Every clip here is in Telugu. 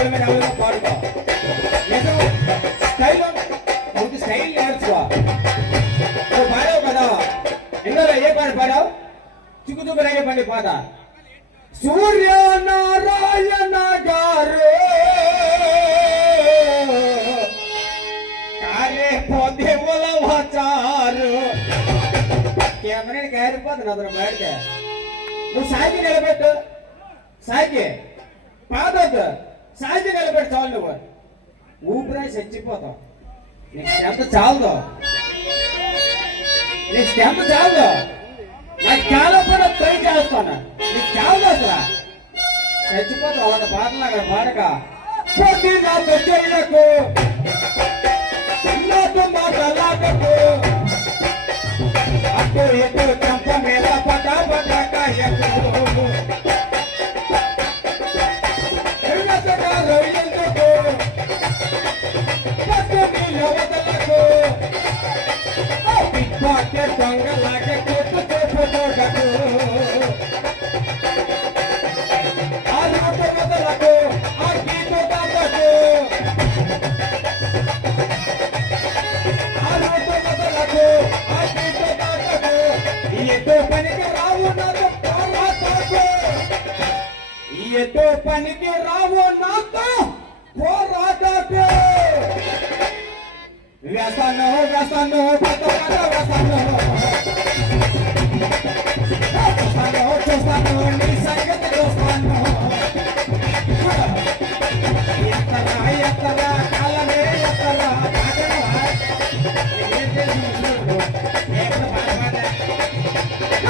వాళ్ళ మీద ఎవరైనా పాడుకో నిజం స్టైల్ ఒక స్టైల్ నేర్చుకో నువ్వు పాడావు కదా ఇందులో ఏ పాట పాడావు చిక్కుచుక్కు రేగే పండి పాట సూర్యనారాయణ గారు కారే దేవుల వచ్చారు కేంద్రాన్ని కారిపోతుంది అతను బయటకి నువ్వు సాగి నిలబెట్టు సాగి పాదొద్దు సాగి నిలబెట్టు చాలు నువ్వు ఊపిరాయి చచ్చిపోతావు నీకు ఎంత చాలదు నీకు ఎంత చాలదు నాకు చాలా కూడా ట్రై చేస్తాను నీకు చాలదు అసలు చచ్చిపోతావు అలాంటి పాటలు అక్కడ పాడక పోటీ నాకు చెయ్యకు నాకు మాటలాడకు అటు ఎటు చంప మీద పటా పటాకాయకు ఎందుకు పట్టు నీళ్ళ వదలకు పిట్టాకే దొంగలాగే కొట్టు చెప్పుకోగకు ఆ రూటు వదలకు ఆ గీటు దాటకు ఆ రూటు వదలకు ఆ గీటు దాటకు ఎటు పనికి రావు నాతో పోరాటకు ఎటు పనికి రావు నాతో పోరాటకు వ్యసను వ్యసను పద పద వ్యసను చూస్తాను చూస్తాను నీ సంగతి చూస్తాను ఎత్తరా ఎత్తరా కాలమే ఎత్తరా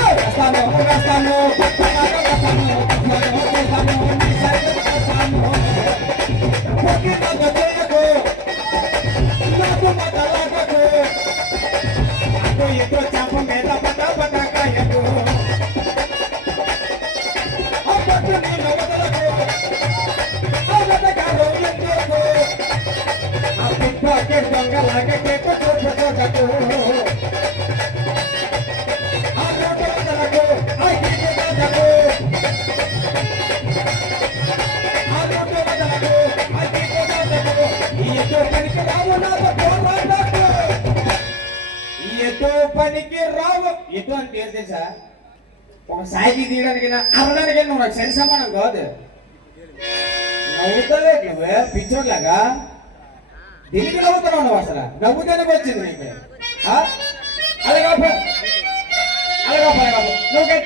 వ్యసను వ్యసను పద వ్యసను చూస్తాను నీ సంగతి చూస్తాను పొట్టి నగ చేయకు నాకు మొదలగకు అటు ఇటు చాప మీద పట పటకాయకు ఆ పట్టు నేను వదలకు ఆ వదకాడు ఎందుకు ఆ పిట్టాకే దొంగలాగే కేకు చూపుకోగకు ఆ రోడ్డు వదలకు ఆ గీటు వదలకు ఆ రోడ్డు వదలకు ఆ గీటు వదలకు ఎటు పనికి రావు నాతో పోరాటకు ఎటు పనికి రావు ఎటు అని పేరు తెలుసా ఒక సాగి తీయడానికి అరడానికి నువ్వు నాకు సరి సమానం కాదు నవ్వుతావే నువ్వే పిచ్చోడ్లాగా దీనికి నవ్వుతున్నావు నువ్వు అసలు నవ్వుతానికి వచ్చింది నీకు అలాగా అలాగా నువ్వు